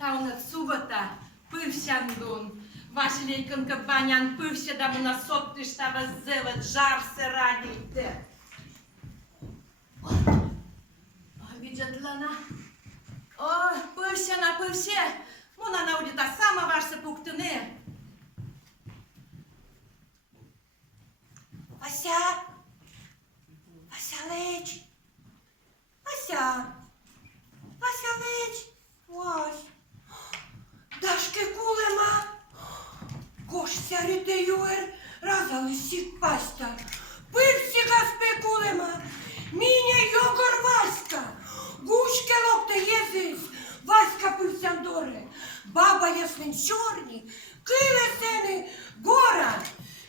Та у нас субота, пивщандун. Вашілейкон кабанян пивща, да на сотти штаба зелет, жарсе радійте. Виджадлана. О, пивща на пивще. Вона навді та сама ваша пуктини. Вася! Васялич! Вася! Васялич! Вась! Дашки кулема! Кошся рідеюер, разалисік паста! Пивсіга спе кулема! Міня йогор Васька! Гушке локте єзис! Васька пивсяндоре! Баба яснен чорні! Килесени гора!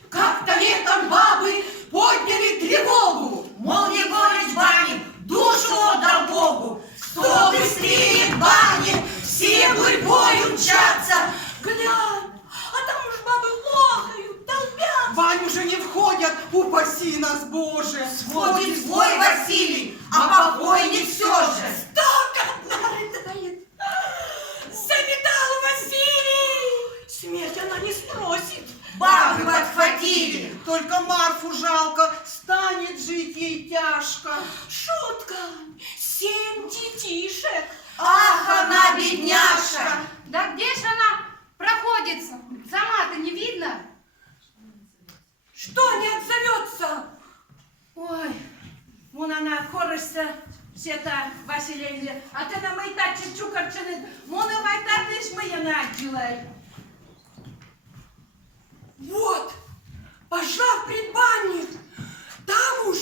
Как-то летом бабы подняли тревогу, мол, Егорыч Банин душу отдал Богу. Кто быстрее к бане, все гурьбой умчатся. Глянь, а там уж бабы лохают, толпятся. Вань уже не входят, упаси нас, Боже. Сводит свой Василий, а покойник все же. Так одна рыдает. Заметал Василий. Смерть она не спросит. Бабы подхватили. Только Марфу жалко, станет жить ей тяжко. Шутка. 7 детишек. Ах, она бедняжка. Да где ж она проходится? Сама-то не видно? Что не отзовется? Ой, вона хоришся, ще та Вашілейне. А ти на майта чи чукарчини. Вона майта теж моя наділай. Вот, пошла в предбанник. Там уж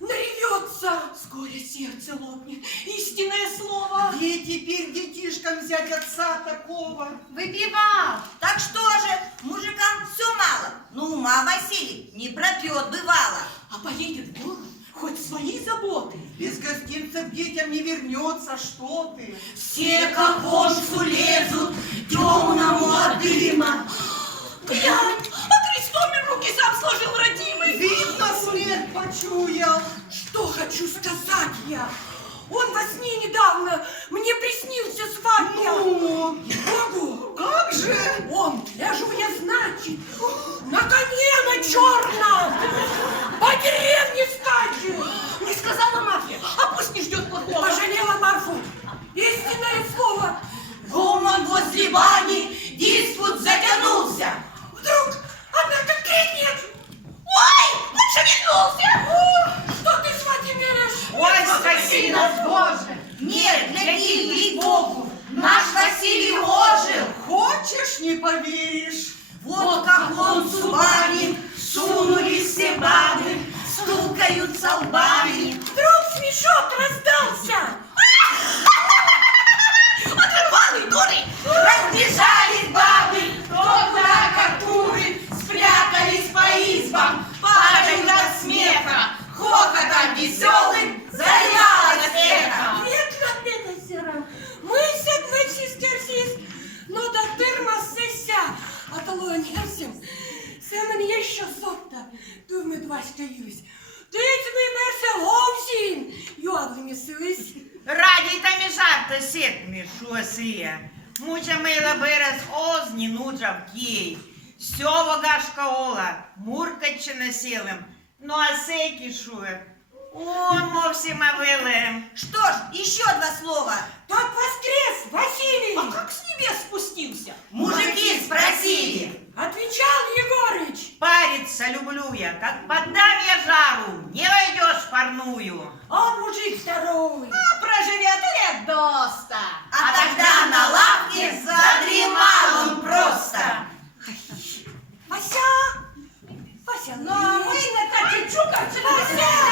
наревется. Скоро сердце лопнет. Истинное слово. Где теперь детишкам взять отца такого? Выпивал. Так что же, мужикам все мало. Ну, ума Василий не пропьет бывало. А поедет в город, хоть свои заботы. Без гостинцев детям не вернется, что ты? Все к оконцу лезут, темному от дыма. Глянь, а крестом им руки сам сложил родимый. Видно, смерть почуял. Что хочу сказать я? Он во сне недавно мне приснился с вами. Ну, Богу, как же? он, ляжу я, значит, на коне на черном, по деревне скачет. Не сказала Марфе, а пусть не ждет плохого. Пожалела Марфу. Истинное слово. Гомон возле бани, диспут затянулся. Вдруг она как крикнет. Ой, он шевельнулся. Что ты, свати, меришь? Ой, спаси нас, Боже! Нет, гляди, ей-богу, наш Василий ожил. Хочешь, не поверишь? Вот как он с бани сунулись все бабы, стукаются лбами. Вдруг смешок раздался. Оторвалый дуры. Разбежались бабы, кто куда, как куры, спрятались по избам, падают от смеха, хохотом веселым заливалось эхо. Век беда сера. Мы согласись, керсис, но до тырма сеся. А толонерсим, семен еще сотта. Думает Васька Юсь. Ты мы мерсе ловсин. Юадлами сылись. Раді та мі жарта сетми шуасия. Муча мила берез озні нуджа в кей. Сьова гашка ола, муркаче населем. Ну а сейки шуе. Он мовсі мавилем. Что ж, еще два слова. Тот воскрес, Василий. А как с небес спустился? Мужики спросили. Отвечал Егорыч. Париться люблю я, как поддам я жару, не войдешь в парную. Он мужик здоровый. Проживет лет до 100. А тогда на лавке задремал он просто. Вася. Вася, Ну, а ми не та чи чукарчини. Вася!